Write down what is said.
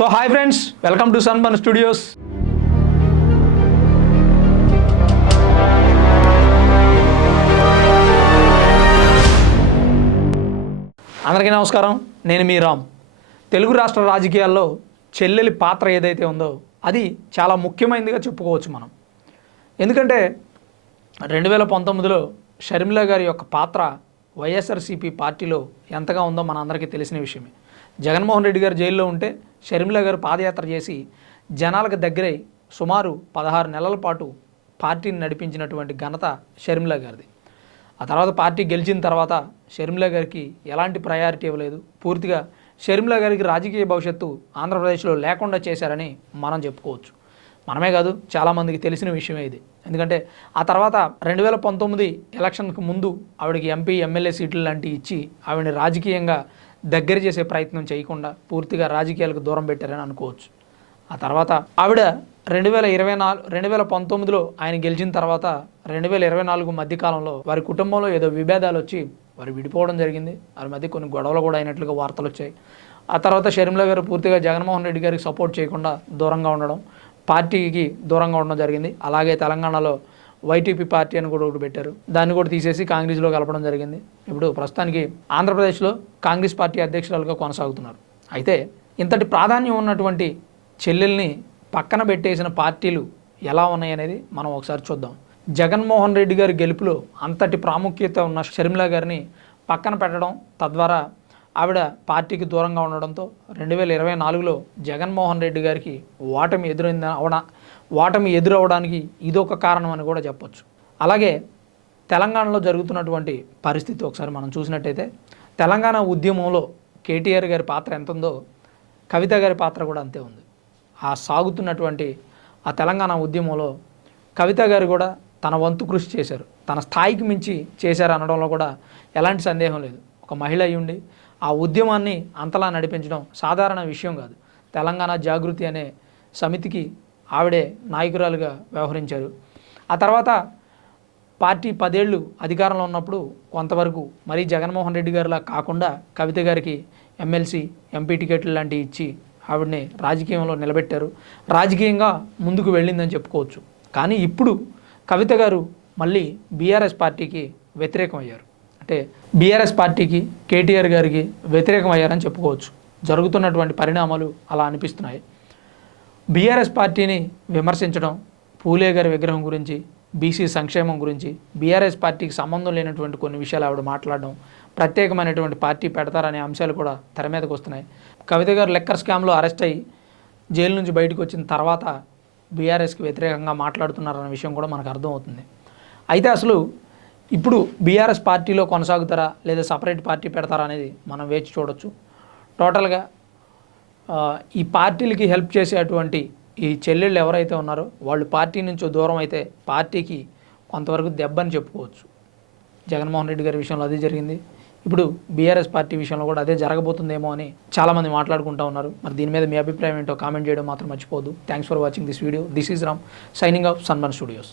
So hi friends welcome to Sanman studios. అందరికీ నమస్కారం నేను మీ రామ్. తెలుగు రాష్ట్ర రాజకీయాల్లో చెల్లెలి పాత్ర ఏదైతే ఉందో అది చాలా ముఖ్యమైనదిగా చెప్పుకోవచ్చు మనం. ఎందుకంటే రెండు వేల పంతొమ్మిదిలో షర్మిల గారి యొక్క పాత్ర వైఎస్ఆర్సీపీ పార్టీలో ఎంతగా ఉందో మన అందరికీ తెలిసిన విషయమే. జగన్మోహన్ రెడ్డి గారు జైల్లో ఉంటే షర్మిల గారు పాదయాత్ర చేసి జనాలకు దగ్గరై సుమారు పదహారు నెలల పాటు పార్టీని నడిపించినటువంటి ఘనత షర్మిల గారిది. ఆ తర్వాత పార్టీ గెలిచిన తర్వాత షర్మిల గారికి ఎలాంటి ప్రయారిటీ ఇవ్వలేదు. పూర్తిగా షర్మిల గారికి రాజకీయ భవిష్యత్తు ఆంధ్రప్రదేశ్లో లేకుండా చేశారని మనం చెప్పుకోవచ్చు. మనమే కాదు చాలామందికి తెలిసిన విషయమే ఇది. ఎందుకంటే ఆ తర్వాత రెండు వేల పంతొమ్మిది ఎలక్షన్కు ముందు ఆవిడకి ఎంపీ ఎమ్మెల్యే సీట్లు లాంటివి ఇచ్చి ఆవిడని రాజకీయంగా దగ్గర చేసే ప్రయత్నం చేయకుండా పూర్తిగా రాజకీయాలకు దూరం పెట్టారని అనుకోవచ్చు. ఆ తర్వాత ఆవిడ రెండు వేల ఇరవై నాలుగు రెండు వేల పంతొమ్మిదిలో ఆయన గెలిచిన తర్వాత రెండు వేల ఇరవై నాలుగు మధ్యకాలంలో వారి కుటుంబంలో ఏదో విభేదాలు వచ్చి వారు విడిపోవడం జరిగింది. వారి మధ్య కొన్ని గొడవలు కూడా అయినట్లుగా వార్తలు వచ్చాయి. ఆ తర్వాత షర్మిల గారు పూర్తిగా జగన్మోహన్ రెడ్డి గారికి సపోర్ట్ చేయకుండా దూరంగా ఉండడం పార్టీకి దూరంగా ఉండడం జరిగింది. అలాగే తెలంగాణలో వైటీపీ పార్టీ అని కూడా ఒకటి పెట్టారు. దాన్ని కూడా తీసేసి కాంగ్రెస్లో కలపడం జరిగింది. ఇప్పుడు ప్రస్తుతానికి ఆంధ్రప్రదేశ్లో కాంగ్రెస్ పార్టీ అధ్యక్షురాలుగా కొనసాగుతున్నారు. అయితే ఇంతటి ప్రాధాన్యం ఉన్నటువంటి చెల్లెల్ని పక్కన పెట్టేసిన పార్టీలు ఎలా ఉన్నాయనేది మనం ఒకసారి చూద్దాం. జగన్మోహన్ రెడ్డి గారి గెలుపులో అంతటి ప్రాముఖ్యత ఉన్న షర్మిల గారిని పక్కన పెట్టడం తద్వారా ఆవిడ పార్టీకి దూరంగా ఉండడంతో రెండు వేల ఇరవై నాలుగులో జగన్మోహన్ రెడ్డి గారికి ఓటమి ఎదురైంది అవడా ఓటమి ఎదురవడానికి ఇదొక కారణం అని కూడా చెప్పొచ్చు. అలాగే తెలంగాణలో జరుగుతున్నటువంటి పరిస్థితి ఒకసారి మనం చూసినట్టయితే తెలంగాణ ఉద్యమంలో కేటీఆర్ గారి పాత్ర ఎంత ఉందో కవిత గారి పాత్ర కూడా అంతే ఉంది. ఆ సాగుతున్నటువంటి ఆ తెలంగాణ ఉద్యమంలో కవిత గారు కూడా తన వంతు కృషి చేశారు. తన స్థాయికి మించి చేశారు అనడంలో కూడా ఎలాంటి సందేహం లేదు. ఒక మహిళ అయి ఉండి ఆ ఉద్యమాన్ని అంతలా నడిపించడం సాధారణ విషయం కాదు. తెలంగాణ జాగృతి అనే సమితికి ఆవిడే నాయకురాలుగా వ్యవహరించారు. ఆ తర్వాత పార్టీ పదేళ్ళు అధికారంలో ఉన్నప్పుడు కొంతవరకు మరీ జగన్మోహన్ రెడ్డి గారిలా కాకుండా కవిత గారికి ఎమ్మెల్సీ ఎంపీ టికెట్లు లాంటివి ఇచ్చి ఆవిడని రాజకీయంలో నిలబెట్టారు. రాజకీయంగా ముందుకు వెళ్ళిందని చెప్పుకోవచ్చు. కానీ ఇప్పుడు కవిత గారు మళ్ళీ బీఆర్ఎస్ పార్టీకి వ్యతిరేకం అయ్యారు అంటే బీఆర్ఎస్ పార్టీకి కేటీఆర్ గారికి వ్యతిరేకం అయ్యారని చెప్పుకోవచ్చు. జరుగుతున్నటువంటి పరిణామాలు అలా అనిపిస్తున్నాయి. బీఆర్ఎస్ పార్టీని విమర్శించడం పూలే గారి విగ్రహం గురించి బీసీ సంక్షేమం గురించి బీఆర్ఎస్ పార్టీకి సంబంధం లేనటువంటి కొన్ని విషయాలు ఆవిడ మాట్లాడడం ప్రత్యేకమైనటువంటి పార్టీ పెడతారనే అంశాలు కూడా తెర మీదకి వస్తున్నాయి. కవిత గారు లెక్కర్ స్కామ్లో అరెస్ట్ అయ్యి జైలు నుంచి బయటకు వచ్చిన తర్వాత బీఆర్ఎస్కి వ్యతిరేకంగా మాట్లాడుతున్నారన్న విషయం కూడా మనకు అర్థమవుతుంది. అయితే అసలు ఇప్పుడు బీఆర్ఎస్ పార్టీలో కొనసాగుతారా లేదా సపరేట్ పార్టీ పెడతారా అనేది మనం వేచి చూడొచ్చు. టోటల్గా ఈ పార్టీలకి హెల్ప్ చేసేటువంటి ఈ చెల్లెళ్ళు ఎవరైతే ఉన్నారో వాళ్ళు పార్టీ నుంచి దూరం అయితే పార్టీకి కొంతవరకు దెబ్బని చెప్పుకోవచ్చు. జగన్మోహన్ రెడ్డి గారి విషయంలో అదే జరిగింది. ఇప్పుడు బీఆర్ఎస్ పార్టీ విషయంలో కూడా అదే జరగబోతుందేమో అని చాలామంది మాట్లాడుకుంటూ ఉన్నారు. మరి దీని మీద మీ అభిప్రాయం ఏంటో కామెంట్ చేయడం మాత్రం మర్చిపోదు thanks for watching this video this is Ram signing off Sanman studios